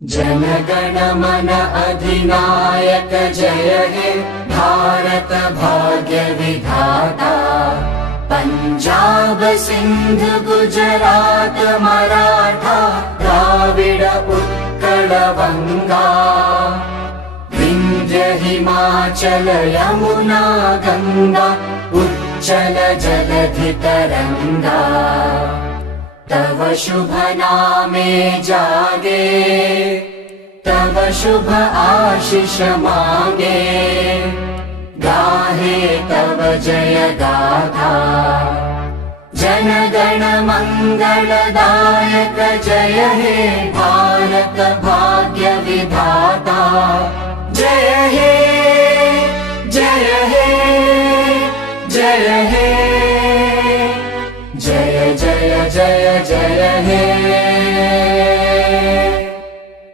जन गण मन अधिनायक जय हे भारत भाग्य विधाता। पंजाब सिंध गुजरात मराठा द्राविड उत्कल बंगा। विंध्य हिमाचल यमुना गंगा उच्चल जलधि तरंगा। तव शुभ नामे जागे तव शुभ आशीष मांगे। गाहे तव जय गाथा जन गण मंगलदायक जय हे भारत भाग्य विधाता। जय हे जय हे जय हे जय जय जय जय हे।